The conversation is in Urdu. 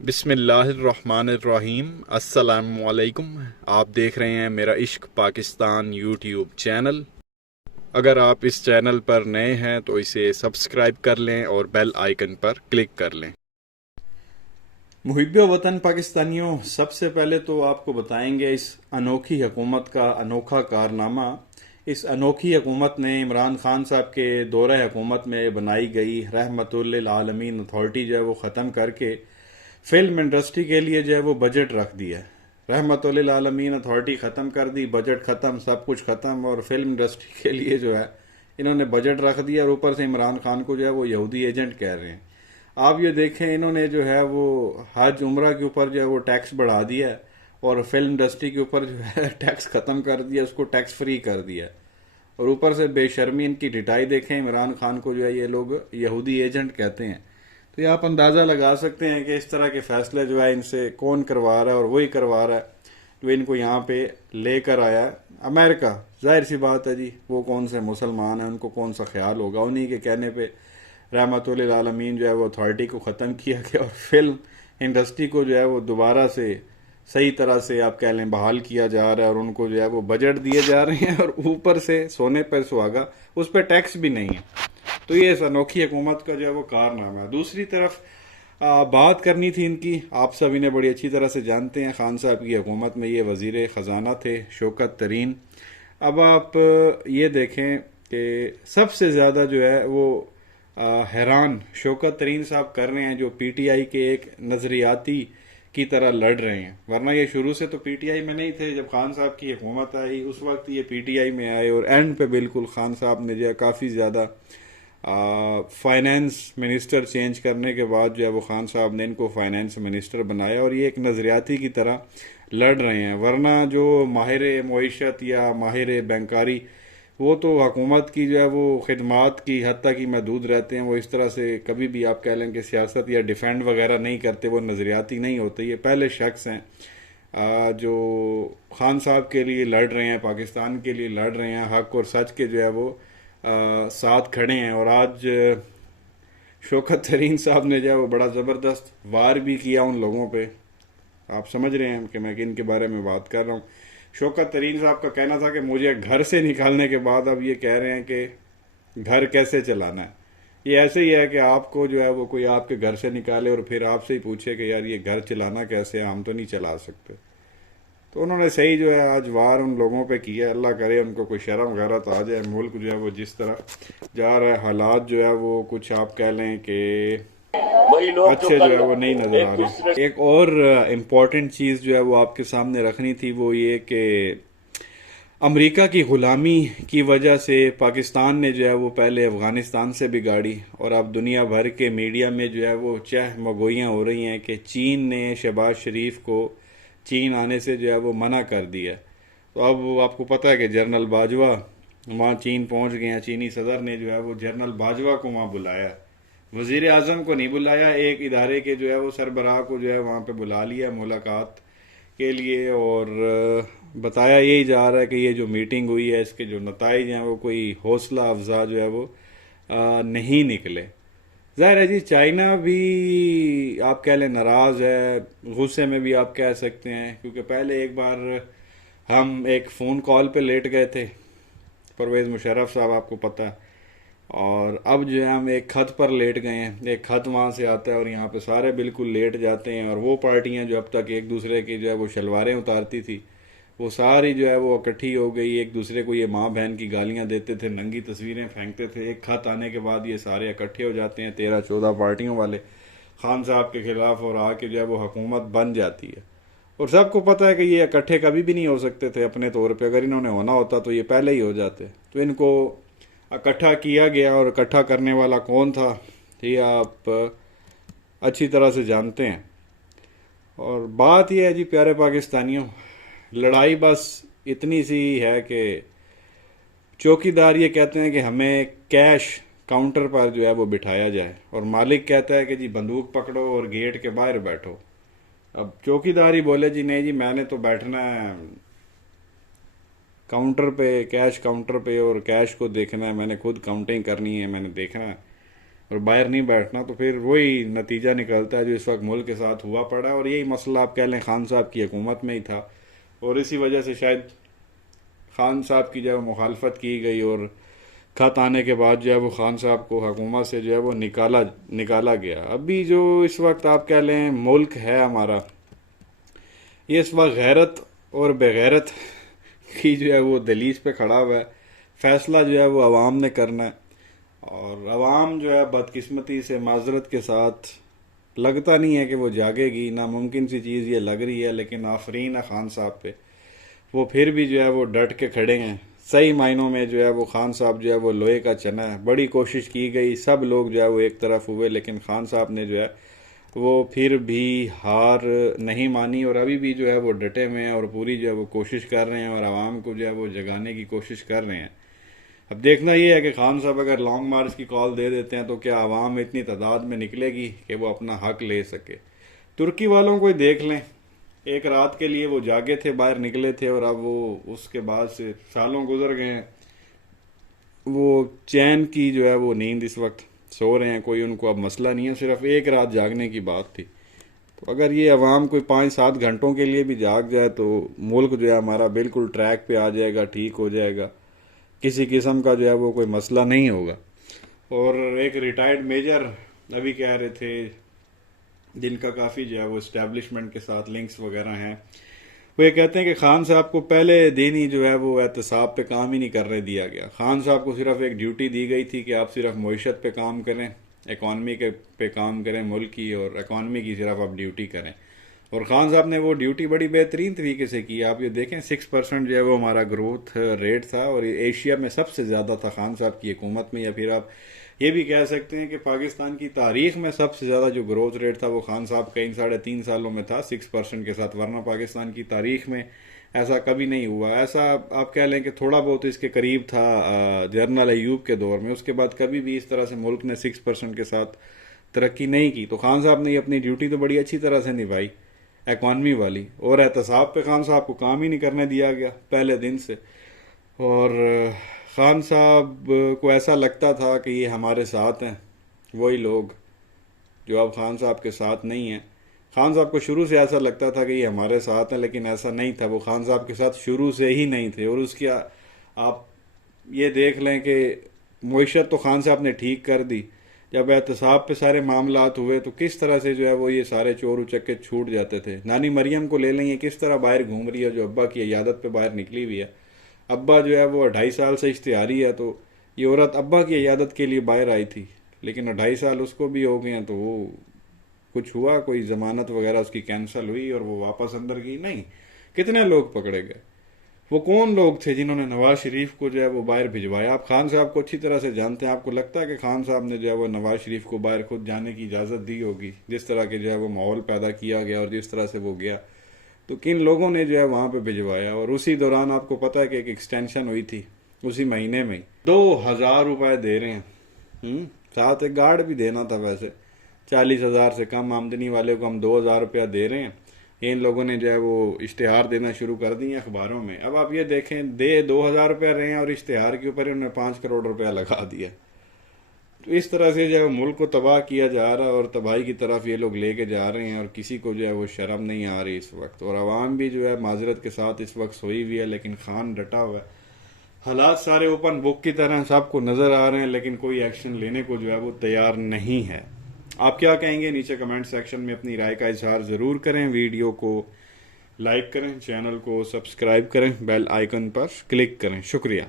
بسم اللہ الرحمن الرحیم۔ السلام علیکم۔ آپ دیکھ رہے ہیں میرا عشق پاکستان یوٹیوب چینل۔ اگر آپ اس چینل پر نئے ہیں تو اسے سبسکرائب کر لیں اور بیل آئیکن پر کلک کر لیں۔ محب وطن پاکستانیوں، سب سے پہلے تو آپ کو بتائیں گے اس انوکھی حکومت کا انوکھا کارنامہ۔ اس انوکھی حکومت نے عمران خان صاحب کے دورہ حکومت میں بنائی گئی رحمت للعالمین اتھارٹی جو ہے وہ ختم کر کے فلم انڈسٹری کے لیے جو ہے وہ بجٹ رکھ دیا۔ رحمت للعالمین اتھارٹی ختم کر دی، بجٹ ختم، سب کچھ ختم، اور فلم انڈسٹری کے لیے جو ہے انہوں نے بجٹ رکھ دیا، اور اوپر سے عمران خان کو جو ہے وہ یہودی ایجنٹ کہہ رہے ہیں۔ آپ یہ دیکھیں، انہوں نے جو ہے وہ حج عمرہ کے اوپر جو ہے وہ ٹیکس بڑھا دیا ہے، اور فلم انڈسٹری کے اوپر جو ہے ٹیکس ختم کر دیا، اس کو ٹیکس فری کر دیا، اور اوپر سے بے شرمی ان کی ڈٹائی دیکھیں۔ عمران خان کو جو ہے یہ لوگ یہودی ایجنٹ کہتے ہیں۔ تو یہ آپ اندازہ لگا سکتے ہیں کہ اس طرح کے فیصلے جو ہے ان سے کون کروا رہا ہے، اور وہی کروا رہا ہے جو ان کو یہاں پہ لے کر آیا ہے امریکہ۔ ظاہر سی بات ہے جی، وہ کون سے مسلمان ہیں، ان کو کون سا خیال ہوگا؟ انہی کے کہنے پہ رحمت للعالمین جو ہے وہ اتھارٹی کو ختم کیا گیا، اور فلم انڈسٹری کو جو ہے وہ دوبارہ سے صحیح طرح سے آپ کہہ لیں بحال کیا جا رہا ہے، اور ان کو جو ہے وہ بجٹ دیے جا رہے ہیں، اور اوپر سے سونے پر سہاگا، اس پہ ٹیکس بھی نہیں ہے۔ تو یہ اس انوکھی حکومت کا جو ہے وہ کارنامہ ہے۔ دوسری طرف بات کرنی تھی ان کی، آپ سب انہیں بڑی اچھی طرح سے جانتے ہیں، خان صاحب کی حکومت میں یہ وزیر خزانہ تھے شوکت ترین۔ اب آپ یہ دیکھیں کہ سب سے زیادہ جو ہے وہ حیران شوکت ترین صاحب کر رہے ہیں، جو پی ٹی آئی کے ایک نظریاتی کی طرح لڑ رہے ہیں، ورنہ یہ شروع سے تو پی ٹی آئی میں نہیں تھے۔ جب خان صاحب کی حکومت آئی اس وقت یہ پی ٹی آئی میں آئے، اور اینڈ پہ بالکل خان صاحب نے جو ہے کافی زیادہ فائنینس منسٹر چینج کرنے کے بعد جو ہے وہ خان صاحب نے ان کو فائنینس منسٹر بنایا، اور یہ ایک نظریاتی کی طرح لڑ رہے ہیں۔ ورنہ جو ماہر معیشت یا ماہر بینکاری، وہ تو حکومت کی جو ہے وہ خدمات کی حد تک ہی محدود رہتے ہیں، وہ اس طرح سے کبھی بھی آپ کہہ لیں کہ سیاست یا ڈیفینڈ وغیرہ نہیں کرتے، وہ نظریاتی نہیں ہوتے۔ یہ پہلے شخص ہیں جو خان صاحب کے لیے لڑ رہے ہیں، پاکستان کے لیے لڑ رہے ہیں، حق اور سچ کے جو ہے وہ ساتھ کھڑے ہیں۔ اور آج شوکت ترین صاحب نے جو ہے وہ بڑا زبردست وار بھی کیا ان لوگوں پہ۔ آپ سمجھ رہے ہیں کہ میں کن کے بارے میں بات کر رہا ہوں۔ شوکت ترین صاحب کا کہنا تھا کہ مجھے گھر سے نکالنے کے بعد اب یہ کہہ رہے ہیں کہ گھر کیسے چلانا ہے۔ یہ ایسے ہی ہے کہ آپ کو جو ہے وہ کوئی آپ کے گھر سے نکالے اور پھر آپ سے ہی پوچھے کہ یار یہ گھر چلانا کیسے ہے، ہم تو نہیں چلا سکتے۔ تو انہوں نے صحیح جو ہے آج وار ان لوگوں پہ کیا۔ اللہ کرے ان کو کوئی شرم غیرت آ جائے۔ ملک جو ہے وہ جس طرح جا رہا ہے، حالات جو ہے وہ کچھ آپ کہہ لیں کہ اچھے جو ہے وہ نہیں نظر آ رہے۔ ایک اور امپورٹنٹ چیز جو ہے وہ آپ کے سامنے رکھنی تھی، وہ یہ کہ امریکہ کی غلامی کی وجہ سے پاکستان نے جو ہے وہ پہلے افغانستان سے بگاڑی، اور اب دنیا بھر کے میڈیا میں جو ہے وہ چہ مگوئیاں ہو رہی ہیں کہ چین نے شہباز شریف کو چین آنے سے جو ہے وہ منع کر دیا۔ تو اب آپ کو پتہ ہے کہ جنرل باجوہ وہاں چین پہنچ گئے ہیں، چینی صدر نے جو ہے وہ جنرل باجوہ کو وہاں بلایا، وزیر اعظم کو نہیں بلایا، ایک ادارے کے جو ہے وہ سربراہ کو جو ہے وہاں پہ بلا لیا ملاقات کے لیے، اور بتایا یہی جا رہا ہے کہ یہ جو میٹنگ ہوئی ہے اس کے جو نتائج ہیں وہ کوئی حوصلہ افزا جو ہے وہ نہیں نکلے۔ ظاہر ہے جی، چائنا بھی آپ کہہ لیں ناراض ہے، غصے میں بھی آپ کہہ سکتے ہیں، کیونکہ پہلے ایک بار ہم ایک فون کال پہ لیٹ گئے تھے، پرویز مشرف صاحب آپ کو پتہ ہے، اور اب جو ہے ہم ایک خط پر لیٹ گئے ہیں۔ ایک خط وہاں سے آتا ہے اور یہاں پہ سارے بالکل لیٹ جاتے ہیں، اور وہ پارٹیاں جو اب تک ایک دوسرے کی جو ہے وہ شلواریں اتارتی تھی، وہ ساری جو ہے وہ اکٹھی ہو گئی، ایک دوسرے کو یہ ماں بہن کی گالیاں دیتے تھے، ننگی تصویریں پھینکتے تھے۔ ایک خط آنے کے بعد یہ سارے اکٹھے ہو جاتے ہیں 13-14 پارٹیوں والے خان صاحب کے خلاف، اور آ کے جو ہے وہ حکومت بن جاتی ہے۔ اور سب کو پتہ ہے کہ یہ اکٹھے کبھی بھی نہیں ہو سکتے تھے اپنے طور پہ، اگر انہوں نے ہونا ہوتا تو یہ پہلے ہی ہو جاتے۔ تو ان کو اکٹھا کیا گیا، اور اکٹھا کرنے والا کون تھا یہ آپ اچھی طرح سے جانتے ہیں۔ اور بات یہ ہے جی پیارے پاکستانیوں، لڑائی بس اتنی سی ہے کہ چوکی دار یہ کہتے ہیں کہ ہمیں کیش کاؤنٹر پر جو ہے وہ بٹھایا جائے، اور مالک کہتا ہے کہ جی بندوق پکڑو اور گیٹ کے باہر بیٹھو۔ اب چوکی دار ہی بولے جی نہیں جی میں نے تو بیٹھنا ہے کاؤنٹر پہ، کیش کاؤنٹر پہ، اور کیش کو دیکھنا ہے، میں نے خود کاؤنٹنگ کرنی ہے، میں نے دیکھنا ہے۔ اور باہر نہیں بیٹھنا، تو پھر وہی نتیجہ نکلتا ہے جو اس وقت ملک کے ساتھ ہوا پڑا. اور یہی مسئلہ آپ کہہ لیں خان صاحب کی حکومت میں ہی تھا، اور اسی وجہ سے شاید خان صاحب کی جو ہے مخالفت کی گئی، اور خط آنے کے بعد جو ہے وہ خان صاحب کو حکومت سے جو ہے وہ نکالا گیا. ابھی جو اس وقت آپ کہہ لیں ملک ہے ہمارا، یہ اس وقت غیرت اور بغیرت کی جو ہے وہ دہلیز پہ کھڑا ہوا ہے. فیصلہ جو ہے وہ عوام نے کرنا ہے، اور عوام جو ہے بدقسمتی سے معذرت کے ساتھ لگتا نہیں ہے کہ وہ جاگے گی. ناممکن سی چیز یہ لگ رہی ہے، لیکن آفرین ہے خان صاحب پہ، وہ پھر بھی جو ہے وہ ڈٹ کے کھڑے ہیں. صحیح معنوں میں جو ہے وہ خان صاحب جو ہے وہ لوہے کا چنا ہے. بڑی کوشش کی گئی، سب لوگ جو ہے وہ ایک طرف ہوئے، لیکن خان صاحب نے جو ہے وہ پھر بھی ہار نہیں مانی، اور ابھی بھی جو ہے وہ ڈٹے ہوئے ہیں، اور پوری جو ہے وہ کوشش کر رہے ہیں، اور عوام کو جو ہے وہ جگانے کی کوشش کر رہے ہیں. اب دیکھنا یہ ہے کہ خان صاحب اگر لانگ مارچ کی کال دے دیتے ہیں تو کیا عوام اتنی تعداد میں نکلے گی کہ وہ اپنا حق لے سکے. ترکی والوں کو ہی دیکھ لیں، ایک رات کے لیے وہ جاگے تھے، باہر نکلے تھے، اور اب وہ اس کے بعد سے سالوں گزر گئے ہیں، وہ چین کی جو ہے وہ نیند اس وقت سو رہے ہیں. کوئی ان کو اب مسئلہ نہیں ہے، صرف ایک رات جاگنے کی بات تھی. تو اگر یہ عوام کوئی 5-7 گھنٹوں کے لیے بھی جاگ جائے تو ملک جو ہے ہمارا بالکل ٹریک پہ آ جائے گا، ٹھیک ہو جائے گا، کسی قسم کا جو ہے وہ کوئی مسئلہ نہیں ہوگا. اور ایک ریٹائرڈ میجر ابھی کہہ رہے تھے، جن کا کافی جو ہے وہ اسٹیبلشمنٹ کے ساتھ لنکس وغیرہ ہیں، وہ یہ کہتے ہیں کہ خان صاحب کو پہلے دن ہی جو ہے وہ احتساب پہ کام ہی نہیں کرنے دیا گیا. خان صاحب کو صرف ایک ڈیوٹی دی گئی تھی کہ آپ صرف معیشت پہ کام کریں، اکانومی کے پہ کام کریں ملک کی، اور اکانومی کی صرف آپ ڈیوٹی کریں. اور خان صاحب نے وہ ڈیوٹی بڑی بہترین طریقے سے کی. آپ یہ دیکھیں 6% جو ہے وہ ہمارا گروتھ ریٹ تھا، اور ایشیا میں سب سے زیادہ تھا خان صاحب کی حکومت میں. یا پھر آپ یہ بھی کہہ سکتے ہیں کہ پاکستان کی تاریخ میں سب سے زیادہ جو گروتھ ریٹ تھا وہ خان صاحب کا ان 3.5 سالوں میں تھا 6% کے ساتھ. ورنہ پاکستان کی تاریخ میں ایسا کبھی نہیں ہوا. ایسا آپ کہہ لیں کہ تھوڑا بہت اس کے قریب تھا جنرل ایوب کے دور میں، اس کے بعد کبھی بھی اس طرح سے ملک نے 6% کے ساتھ ترقی نہیں کی. تو خان صاحب نے اپنی ڈیوٹی تو بڑی اچھی طرح سے نبھائی اکانومی والی، اور احتساب پہ خان صاحب کو کام ہی نہیں کرنے دیا گیا پہلے دن سے. اور خان صاحب کو ایسا لگتا تھا کہ یہ ہمارے ساتھ ہیں، وہی لوگ جو اب خان صاحب کے ساتھ نہیں ہیں. خان صاحب کو شروع سے ایسا لگتا تھا کہ یہ ہمارے ساتھ ہیں، لیکن ایسا نہیں تھا. وہ خان صاحب کے ساتھ شروع سے ہی نہیں تھے. اور اس کی آپ یہ دیکھ لیں کہ معیشت تو خان صاحب نے ٹھیک کر دی. جب احتساب پہ سارے معاملات ہوئے تو کس طرح سے جو ہے وہ یہ سارے چور اچکے چھوٹ جاتے تھے. نانی مریم کو لے لیں، یہ کس طرح باہر گھوم رہی ہے، جو ابا کی عیادت پہ باہر نکلی ہوئی ہے. ابا جو ہے وہ 2.5 سال سے اشتہاری ہے، تو یہ عورت ابا کی عیادت کے لیے باہر آئی تھی، لیکن 2.5 سال اس کو بھی ہو گئے ہیں. تو وہ کچھ ہوا، کوئی ضمانت وغیرہ اس کی کینسل ہوئی اور وہ واپس اندر گئی نہیں. کتنے لوگ پکڑے گئے؟ وہ کون لوگ تھے جنہوں نے نواز شریف کو جو ہے وہ باہر بھجوایا؟ آپ خان صاحب کو اچھی طرح سے جانتے ہیں. آپ کو لگتا ہے کہ خان صاحب نے جو ہے وہ نواز شریف کو باہر خود جانے کی اجازت دی ہوگی؟ جس طرح کے جو ہے وہ ماحول پیدا کیا گیا اور جس طرح سے وہ گیا، تو کن لوگوں نے جو ہے وہاں پہ بھجوایا؟ اور اسی دوران آپ کو پتا ہے کہ ایک ایکسٹینشن ہوئی تھی اسی مہینے میں 2,000 روپے دے رہے ہیں. ساتھ ایک گارڈ بھی دینا تھا. ویسے 40,000 سے کم آمدنی والے کو ہم 2,000 روپیہ دے رہے ہیں. ان لوگوں نے جو ہے وہ اشتہار دینا شروع کر دی ہیں اخباروں میں. اب آپ یہ دیکھیں، 2,000 روپے رہے ہیں اور اشتہار کے اوپر انہوں نے 5 کروڑ روپیہ لگا دیا. تو اس طرح سے جو ہے ملک کو تباہ کیا جا رہا ہے، اور تباہی کی طرف یہ لوگ لے کے جا رہے ہیں، اور کسی کو جو ہے وہ شرم نہیں آ رہی اس وقت. اور عوام بھی جو ہے معذرت کے ساتھ اس وقت سوئی ہوئی ہے، لیکن خان ڈٹا ہوا ہے. حالات سارے اوپن بک کی طرح سب کو نظر آ رہے ہیں، لیکن کوئی ایکشن لینے کو جو ہے وہ تیار نہیں ہے. آپ کیا کہیں گے؟ نیچے کمنٹ سیکشن میں اپنی رائے کا اظہار ضرور کریں. ویڈیو کو لائک کریں، چینل کو سبسکرائب کریں، بیل آئیکن پر کلک کریں. شکریہ.